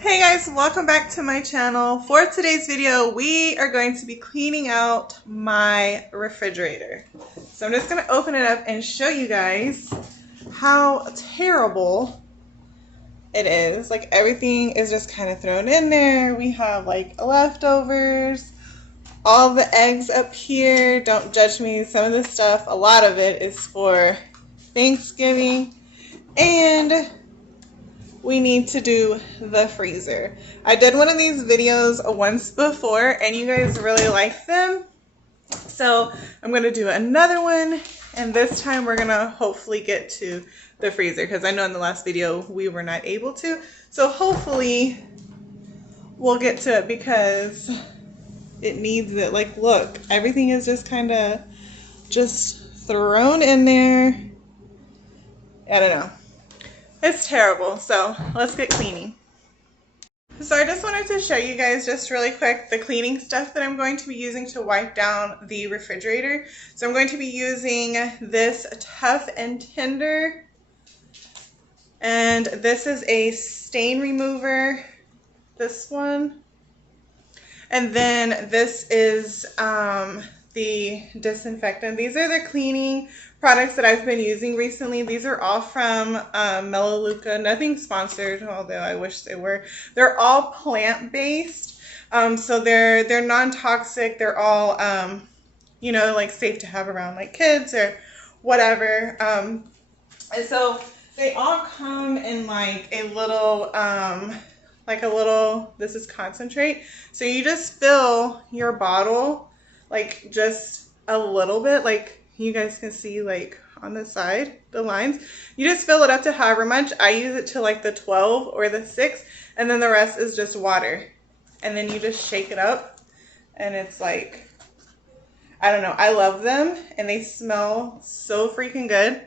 Hey guys, welcome back to my channel. For today's video, we are going to be cleaning out my refrigerator. So I'm just going to open it up and show you guys how terrible it is. Like everything is just kind of thrown in there. We have like leftovers, all the eggs up here. Don't judge me. Some of this stuff, a lot of it is for Thanksgiving. And we need to do the freezer. I did one of these videos once before and you guys really liked them. So I'm going to do another one, and this time we're going to hopefully get to the freezer because I know in the last video we were not able to. So hopefully we'll get to it because it needs it. Like look, everything is just kind of just thrown in there. I don't know. It's terrible, so let's get cleaning. So I just wanted to show you guys just really quick the cleaning stuff that I'm going to be using to wipe down the refrigerator. So I'm going to be using this Tough and Tender, and this is a stain remover, this one. And then this is the disinfectant. These are the cleaning products that I've been using recently. These are all from Melaleuca. Nothing sponsored, although I wish they were. They're all plant-based, so they're non-toxic. They're all you know, like safe to have around like kids or whatever. And so they all come in like a little this is concentrate. So you just fill your bottle like just a little bit, like you guys can see like on the side, the lines. You just fill it up to however much. I use it to like the 12 or the 6, and then the rest is just water. And then you just shake it up, and it's like, I don't know, I love them, and they smell so freaking good.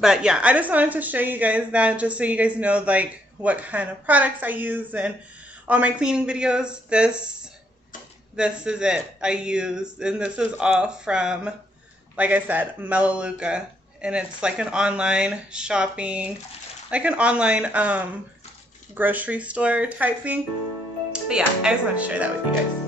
But yeah, I just wanted to show you guys that just so you guys know like what kind of products I use in all my cleaning videos. This is it I use, and this is all from, like I said, Melaleuca, and it's like an online shopping, like an online grocery store type thing. But yeah, I just want to share that with you guys.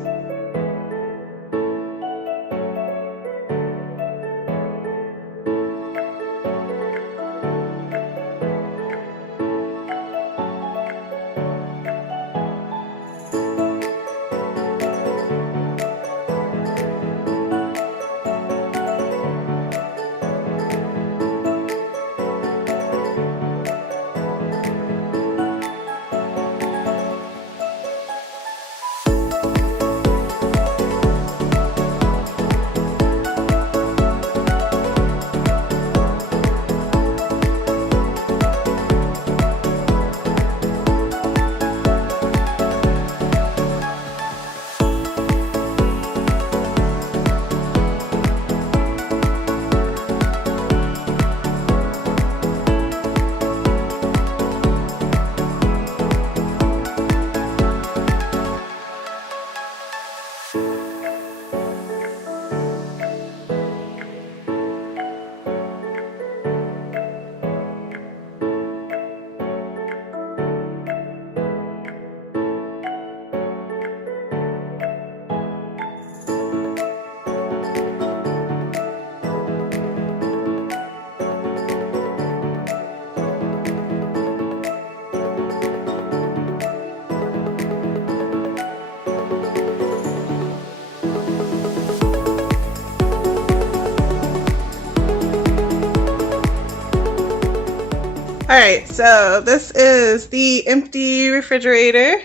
Alright, so this is the empty refrigerator.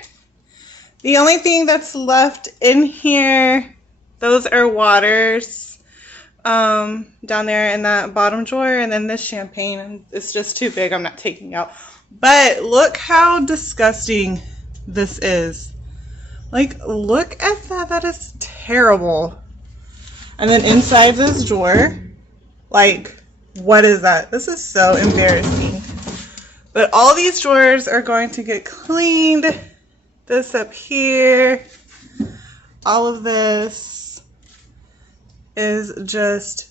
The only thing that's left in here, those are waters down there in that bottom drawer, and then this champagne, it's just too big, I'm not taking out. But look how disgusting this is. Like, look at that, that is terrible. And then inside this drawer, like, what is that? This is so embarrassing. But all these drawers are going to get cleaned. This up here, all of this is just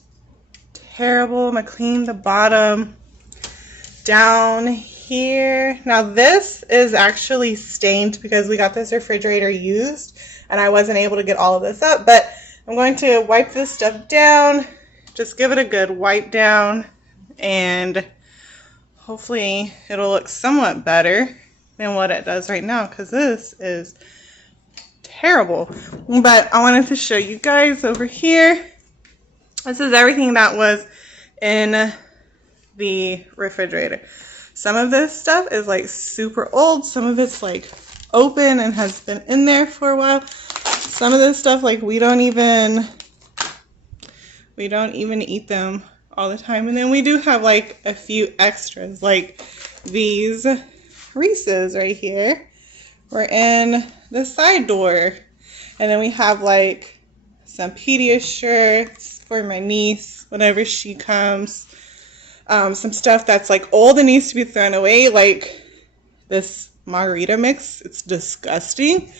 terrible. I'm gonna clean the bottom down here. Now this is actually stained because we got this refrigerator used and I wasn't able to get all of this up, but I'm going to wipe this stuff down, just give it a good wipe down, and hopefully it'll look somewhat better than what it does right now, because this is terrible. But I wanted to show you guys over here. This is everything that was in the refrigerator. Some of this stuff is like super old. Some of it's like open and has been in there for a while. Some of this stuff, like we don't even eat them all the time. And then we do have like a few extras, like these Reese's right here. We're in the side door. And then we have like some Pediashirts for my niece whenever she comes. Some stuff that's like old and needs to be thrown away, like this margarita mix. It's disgusting.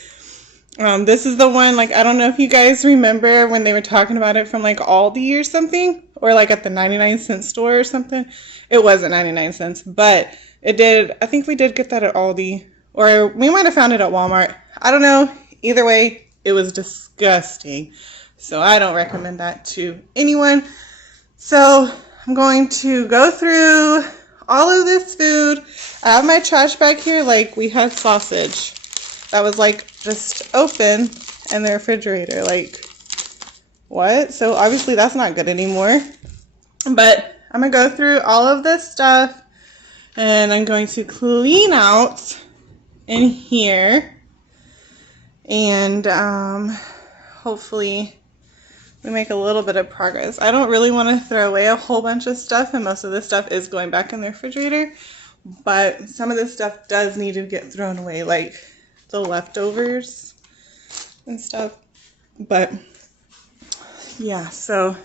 This is the one, like, I don't know if you guys remember when they were talking about it from like Aldi or something, or like at the 99-cent store or something. It wasn't 99 cents, but it did. I think we did get that at Aldi, or we might have found it at Walmart. I don't know. Either way, it was disgusting. So I don't recommend that to anyone. So I'm going to go through all of this food. I have my trash bag here. Like, we had sausage that was like just open in the refrigerator. Like, what? So obviously that's not good anymore. But I'm gonna go through all of this stuff and I'm going to clean out in here, and hopefully we make a little bit of progress. I don't really want to throw away a whole bunch of stuff, and most of this stuff is going back in the refrigerator, but some of this stuff does need to get thrown away, like the leftovers and stuff. But yeah, so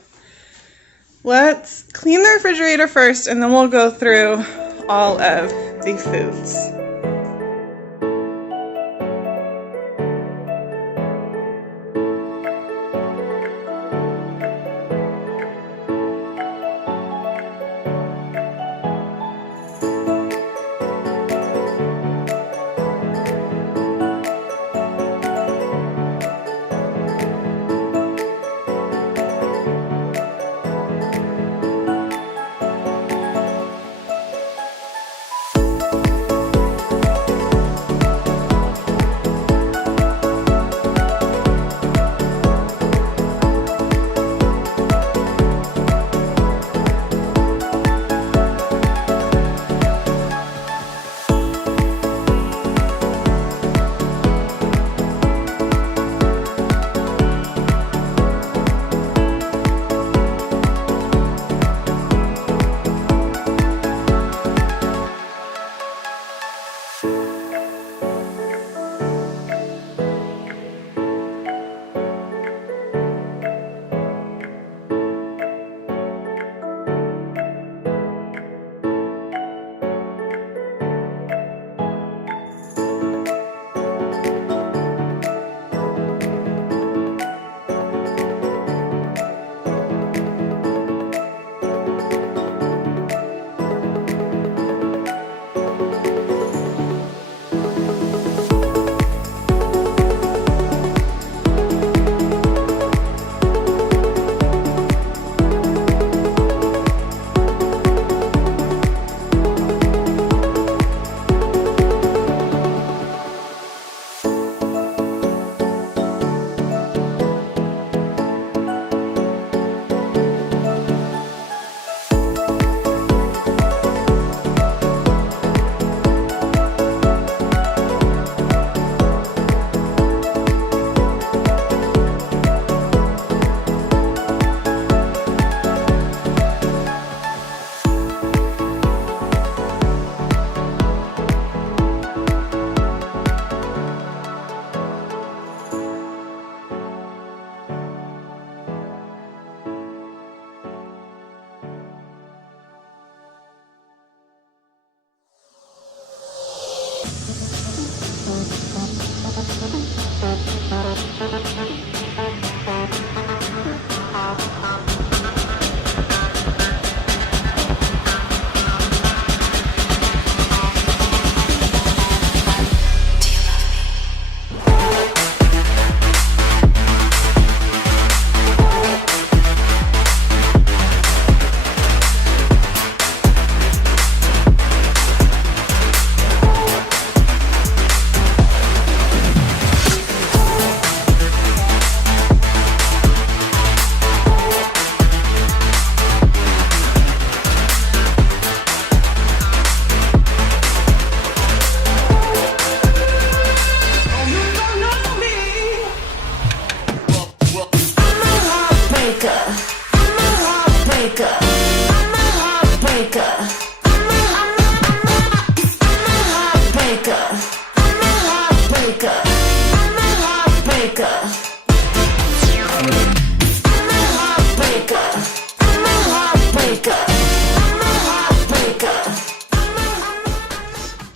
let's clean the refrigerator first, and then we'll go through all of the foods.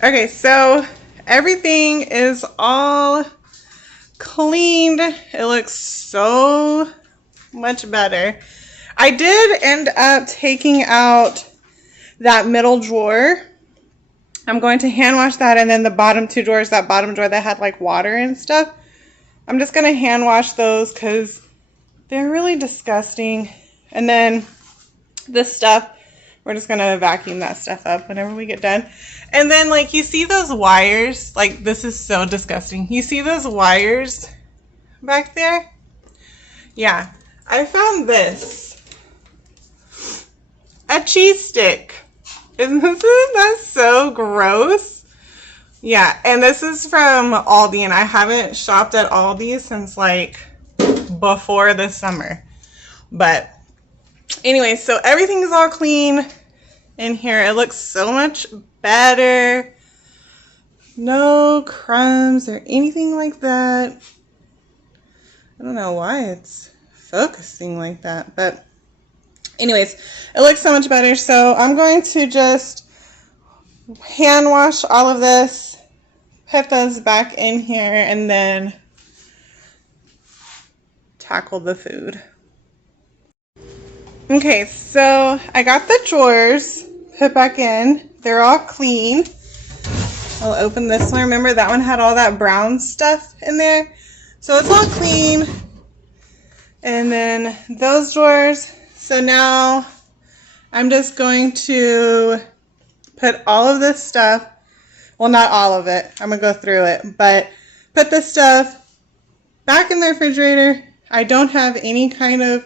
Okay, so everything is all cleaned. It looks so much better. I did end up taking out that middle drawer. I'm going to hand wash that, and then the bottom two drawers, that bottom drawer that had like water and stuff, I'm just going to hand wash those because they're really disgusting. And then this stuff, we're just going to vacuum that stuff up whenever we get done. And then, like, you see those wires? Like, this is so disgusting. You see those wires back there? Yeah. I found this. A cheese stick. Isn't that so gross? Yeah, and this is from Aldi, and I haven't shopped at Aldi since, like, before the summer. But anyway, so everything is all clean in here. It looks so much better. No crumbs or anything like that. I don't know why it's focusing like that, but anyways, it looks so much better. So I'm going to just hand wash all of this, put those back in here, and then tackle the food. Okay, so I got the drawers put back in. They're all clean. I'll open this one. Remember that one had all that brown stuff in there? So it's all clean. And then those drawers. So now I'm just going to put all of this stuff, well, not all of it, I'm gonna go through it, but put this stuff back in the refrigerator. I don't have any kind of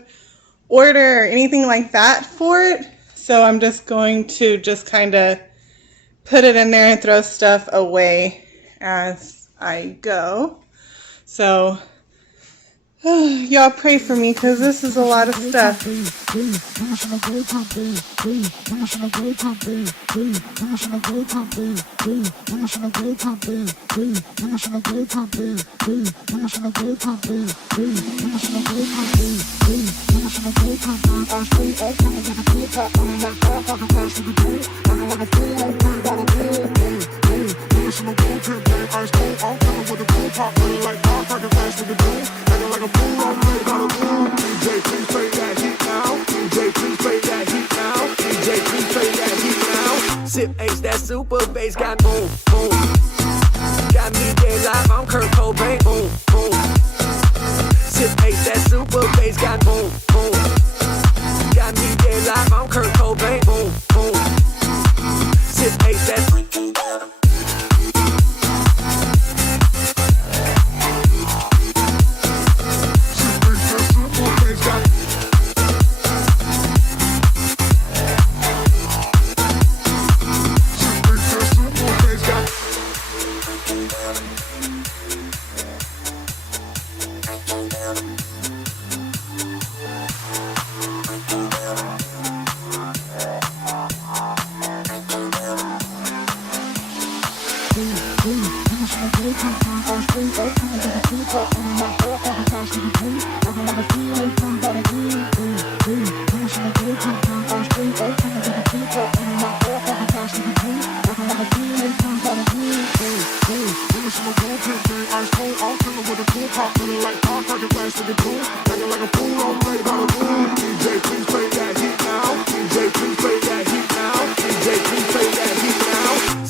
order or anything like that for it, so I'm just going to just kind of put it in there and throw stuff away as I go. So y'all pray for me because this is a lot of stuff. Sip H, that super bass got boom, boom. Got me dead live, I'm Kurt Cobain, boom, boom. Sip H, that super bass got boom, boom. Got me dead live, I'm Kurt Cobain, boom, boom. Sip H, that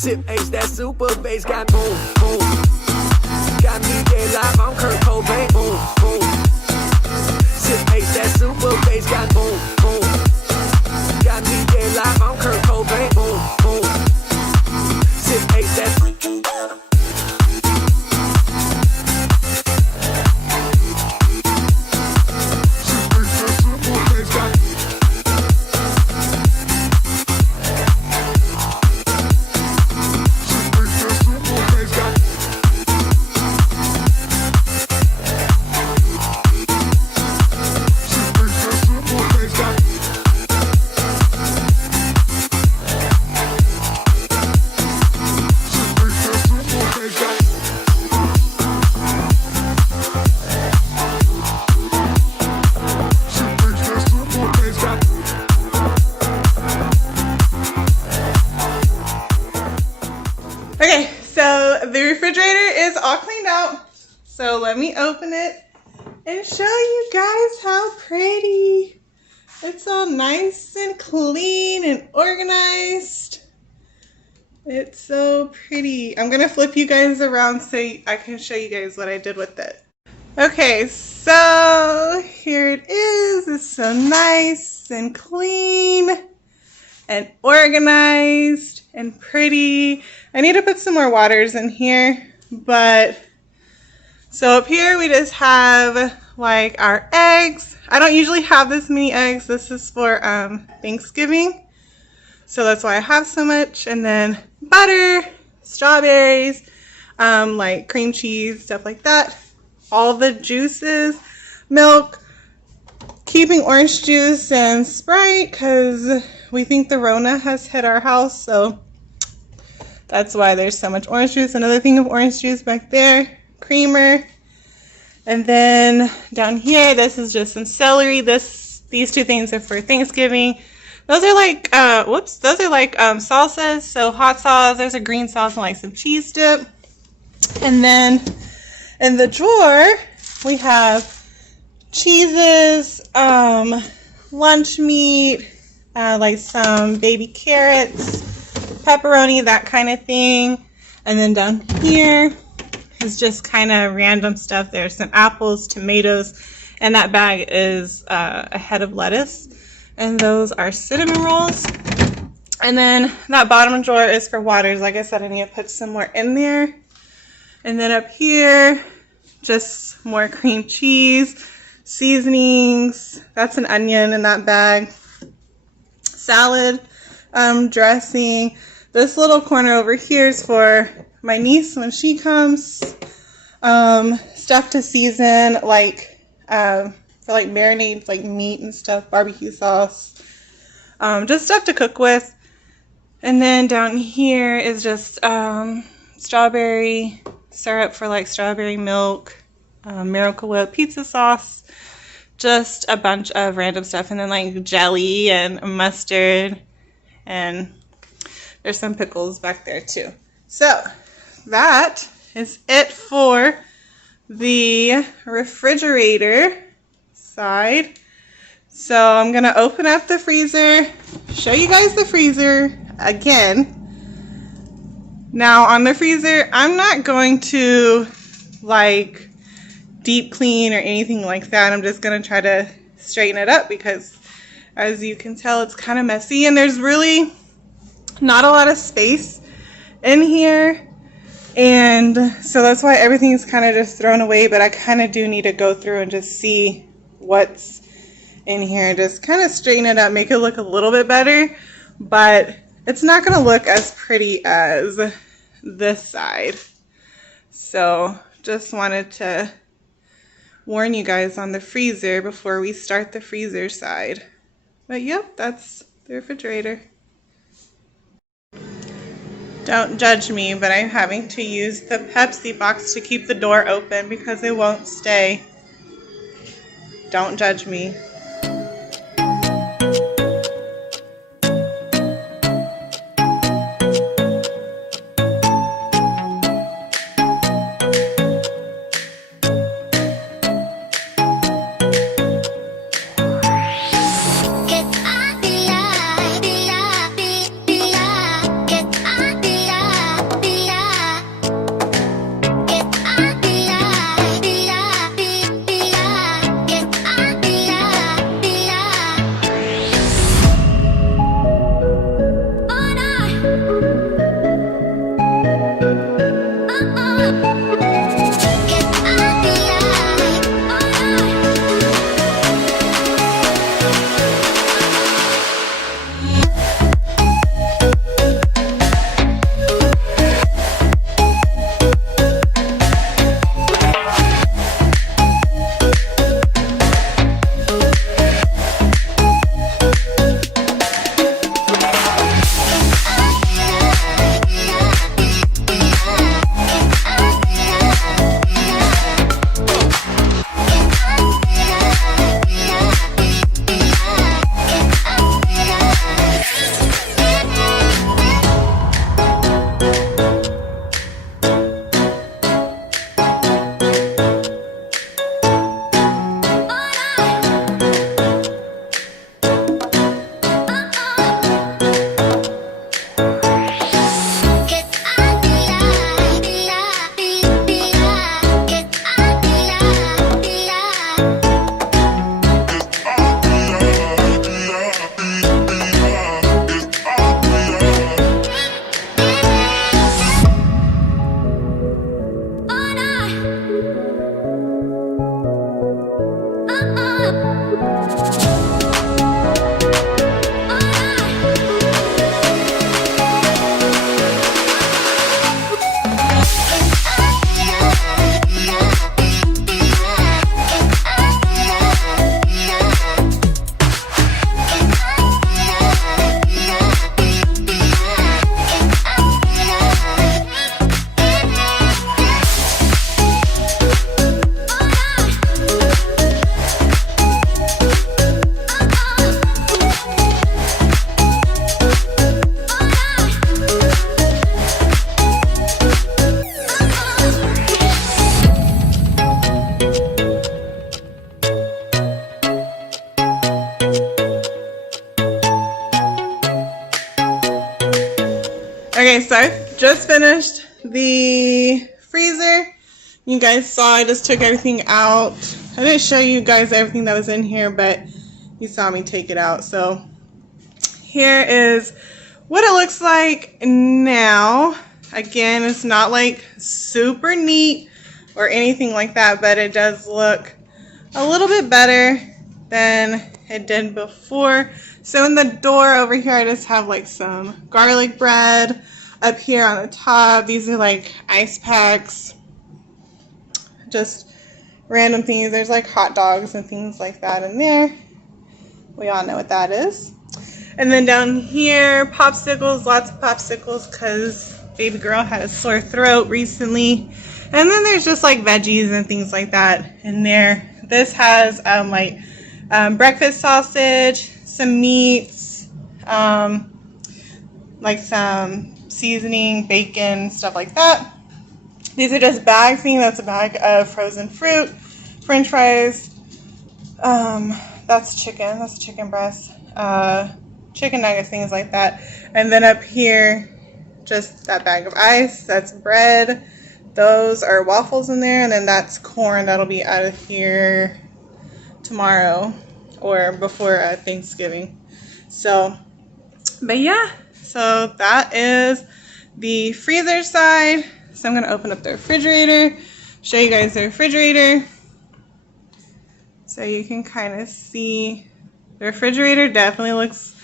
Sip H, that super bass got boom, boom. Got me dead live, I'm Kurt Cobain, boom, boom. Sip H, that super bass got boom, boom. Got me dead live, I'm Kurt Cobain, boom, boom. Sip H, that super bass got refrigerator is all cleaned out. So let me open it and show you guys how pretty. It's all nice and clean and organized. It's so pretty. I'm gonna flip you guys around so I can show you guys what I did with it. Okay, so here it is. It's so nice and clean and organized and pretty. I need to put some more waters in here, but so up here we just have like our eggs. I don't usually have this many eggs. This is for Thanksgiving, so that's why I have so much. And then butter, strawberries, like cream cheese, stuff like that. All the juices, milk, keeping orange juice and Sprite because we think the Rona has hit our house, so that's why there's so much orange juice. Another thing of orange juice back there, creamer. And then down here, this is just some celery. These two things are for Thanksgiving. Those are like, those are like salsas. So hot sauce, there's a green sauce and like some cheese dip. And then in the drawer, we have cheeses, lunch meat, like some baby carrots, pepperoni, that kind of thing. And then down here is just kind of random stuff. There's some apples, tomatoes, and that bag is a head of lettuce. And those are cinnamon rolls. And then that bottom drawer is for waters. Like I said, I need to put some more in there. And then up here, just more cream cheese, seasonings. That's an onion in that bag. Salad, dressing. This little corner over here is for my niece when she comes. Stuff to season, like for like marinade, like meat and stuff, barbecue sauce. Just stuff to cook with. And then down here is just strawberry syrup for like strawberry milk, Miracle Whip, pizza sauce, just a bunch of random stuff, and then like jelly and mustard, and there's some pickles back there too. So that is it for the refrigerator side. So I'm gonna open up the freezer, show you guys the freezer again. Now on the freezer, I'm not going to like deep clean or anything like that. I'm just gonna try to straighten it up because as you can tell, it's kind of messy and there's really not a lot of space in here. And so that's why everything's kind of just thrown away, but I kind of do need to go through and just see what's in here. Just kind of straighten it up, make it look a little bit better, but it's not going to look as pretty as this side. So just wanted to warn you guys on the freezer before we start the freezer side. But yep, that's the refrigerator. Don't judge me, but I'm having to use the Pepsi box to keep the door open because it won't stay. Don't judge me. Okay, so I just finished the freezer. You guys saw I just took everything out. I didn't show you guys everything that was in here, but you saw me take it out. So here is what it looks like now. Again, it's not like super neat or anything like that, but it does look a little bit better than it did before. So in the door over here, I just have like some garlic bread. Up here on the top, these are like ice packs, just random things. There's like hot dogs and things like that in there. We all know what that is. And then down here, popsicles, lots of popsicles because baby girl had a sore throat recently. And then there's just like veggies and things like that in there. This has breakfast sausage, some meats, like some seasoning, bacon, stuff like that. These are just bags. I think that's a bag of frozen fruit, french fries. That's chicken. That's a chicken breast. Chicken nuggets, things like that. And then up here, just that bag of ice. That's bread. Those are waffles in there. And then that's corn. That'll be out of here tomorrow or before Thanksgiving. So, but yeah. So that is the freezer side. So I'm going to open up the refrigerator, show you guys the refrigerator. So you can kind of see the refrigerator definitely looks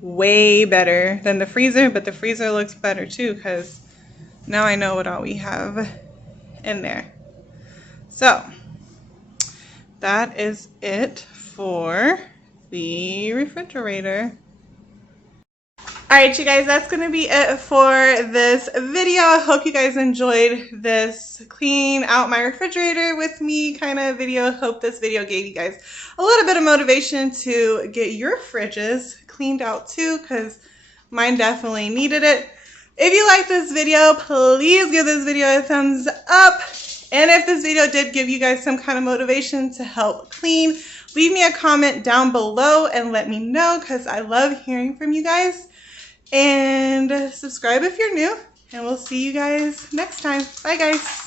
way better than the freezer, but the freezer looks better too because now I know what all we have in there. So that is it for the refrigerator. Alright, you guys, that's going to be it for this video. I hope you guys enjoyed this clean out my refrigerator with me kind of video. Hope this video gave you guys a little bit of motivation to get your fridges cleaned out too, because mine definitely needed it. If you like this video, please give this video a thumbs up. And if this video did give you guys some kind of motivation to help clean, leave me a comment down below and let me know because I love hearing from you guys. And subscribe if you're new, and we'll see you guys next time. Bye, guys.